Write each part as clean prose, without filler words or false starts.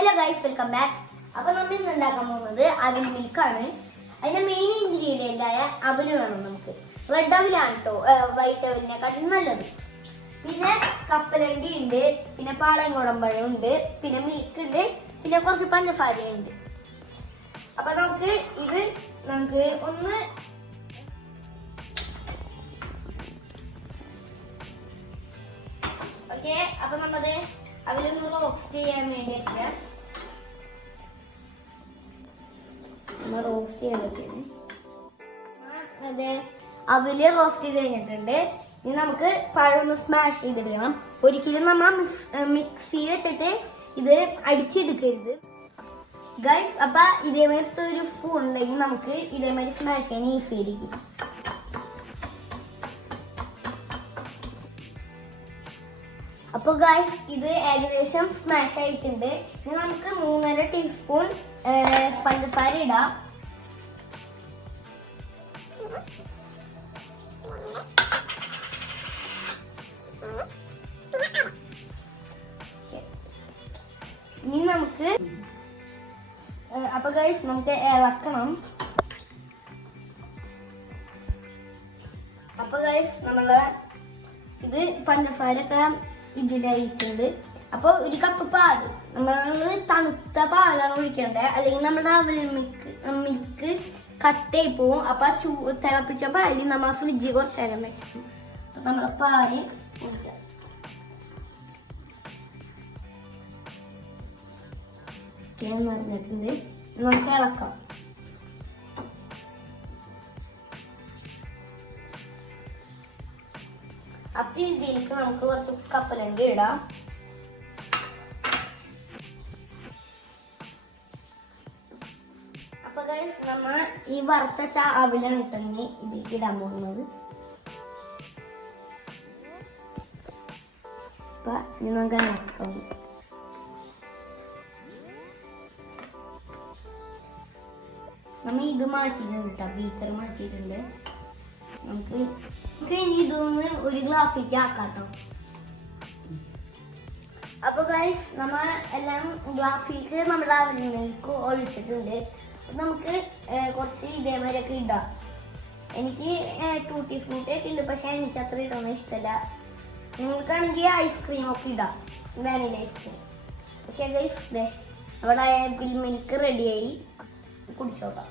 Hello guys, welcome back. അപ്പോൾ നമ്മൾ ഇന്ന് ഉണ്ടാക്കാൻ പോകുന്നത് അവിൽ മിൽക്കാണ്. അതിന്റെ മെയിൻ ഇൻഗ്രീഡിയന്റ് ആയ അവല് വേണം നമുക്ക്. റെഡ് അവിലാണ് കേട്ടോ വൈറ്റ് അവലിനെക്കാട്ടും നല്ലത്. പിന്നെ കപ്പലണ്ടി ഉണ്ട്, പിന്നെ പാളയംകുടമ്പഴം ഉണ്ട്, പിന്നെ മിൽക്ക് ഉണ്ട്, പിന്നെ കുറച്ച് പഞ്ചസാരയുണ്ട്. അപ്പൊ നമുക്ക് ഒന്ന് ഓക്കെ. അപ്പൊ നമ്മളത് അവലൊന്ന് റോസ്റ്റ് ചെയ്യാൻ വേണ്ടിയിട്ട് റോസ്റ്റ് ചെയ്തിട്ടുണ്ട്. അതെ, അവല് റോസ്റ്റ് ചെയ്ത് കഴിഞ്ഞിട്ടുണ്ട്. ഇനി നമുക്ക് പഴം ഒന്ന് സ്മാഷ് ചെയ്തിടണം. ഒരിക്കലും നമ്മൾ മിക്സി വെച്ചിട്ട് ഇത് അടിച്ചെടുക്കരുത് ഗൈസ്. അപ്പൊ ഇതേമാതിരത്തെ ഒരു സ്പൂൺ ഉണ്ടെങ്കിൽ നമുക്ക് ഇതേമാതിരി സ്മാഷ് ചെയ്യാൻ ഈസി ആയിരിക്കും. അപ്പോൾ ഗൈസ്, ഇത് ഏകദേശം സ്മാഷ് ആയിട്ടുണ്ട്. ഇനി നമുക്ക് 3.5 ടീസ്പൂൺ പഞ്ചസാര ഇടാം. ഇനി നമുക്ക് അപ്പൊ ഗൈസ് നമുക്ക് ഇളക്കണം. അപ്പൊ ഗൈസ് നമ്മളെ ഇത് പഞ്ചസാരൊക്കെ ഇതിലായിട്ടുണ്ട്. അപ്പോൾ ഒരു കപ്പ് പാല്, നമ്മൾ തണുത്ത പാലാണ് ഒഴിക്കേണ്ടത്, അല്ലെങ്കിൽ നമ്മുടെ അവൽ മിൽക്ക് കട്ടയായി പോവും. അപ്പൊ തിളപ്പിച്ച പാല് നമ്മൾ ഫ്രിഡ്ജിൽ കുറച്ച് നേരം വെക്കും. അപ്പൊ നമ്മളെ പാല് ഒഴിക്കാം. പറഞ്ഞിട്ടുണ്ട്, നമുക്ക് ഇളക്കാം. അപ്പൊ ഇതിലേക്ക് നമുക്ക് കുറച്ച് കപ്പലണ്ടി ഇടാം. അപ്പൊ ഗൈസ്, നമ്മൾ ഈ വറുത്ത അവലാണ് ഇട്ടെങ്കിൽ ഇതിലേക്ക് ഇടാൻ പോകുന്നത്. അപ്പൊ ഇനി നമുക്ക് ഇളക്കാം. നമ്മൾ ഇത് മാറ്റിയിട്ടുണ്ട് കേട്ടോ, ബീറ്റർ മാറ്റിയിട്ടുണ്ട്. നമുക്ക് ഇനി ഇതൊന്ന് ഒരു ഗ്ലാസ്സിലേക്ക് ആക്കാട്ടോ. അപ്പൊ ഗൈസ്, നമ്മൾ എല്ലാം ഗ്ലാസ്സിലേക്ക് നമ്മുടെ അവലിലേക്ക് ഒഴിച്ചിട്ടുണ്ട്. നമുക്ക് കുറച്ച് ഇതേമാതിരിയൊക്കെ ഇടാം. എനിക്ക് ടൂട്ടി ഫ്രൂട്ടി ഒക്കെ ഉണ്ട്, പക്ഷെ എനിക്ക് അത്ര ഇടുന്ന ഇഷ്ടമല്ല. നിങ്ങൾക്കാണെങ്കിൽ ഐസ്ക്രീം ഒക്കെ ഇടാം, വാനില ഐസ്ക്രീം. ഓക്കെ ഗൈസ്, നമ്മുടെ അവിൽ മിൽക്ക് റെഡിയായി. കുടിച്ചോക്കാം.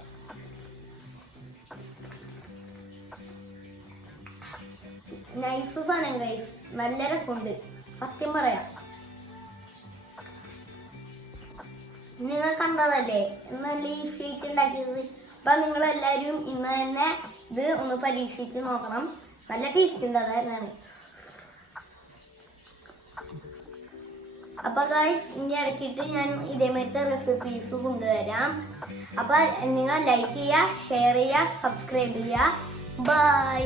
നൈസ് സാധനം ഗൈസ്, നല്ല രസമുണ്ട്, സത്യം പറയാം. നിങ്ങൾ കണ്ടതല്ലേ നല്ല ഈസിയായിട്ട് ഉണ്ടാക്കിയത്. അപ്പൊ നിങ്ങൾ എല്ലാവരും ഇന്ന് തന്നെ ഇത് ഒന്ന് പരീക്ഷിച്ച് നോക്കണം. നല്ല ടേസ്റ്റ് ഉണ്ട്, അതായിരുന്നു. അപ്പൊ ഗൈസ്, ഇനി ഇടയ്ക്കിട്ട് ഞാൻ ഇതേമാതിരത്തെ റെസിപ്പീസ് കൊണ്ടുവരാം. അപ്പൊ നിങ്ങൾ ലൈക്ക് ചെയ്യുക, ഷെയർ ചെയ്യുക, സബ്സ്ക്രൈബ് ചെയ്യുക. ബൈ.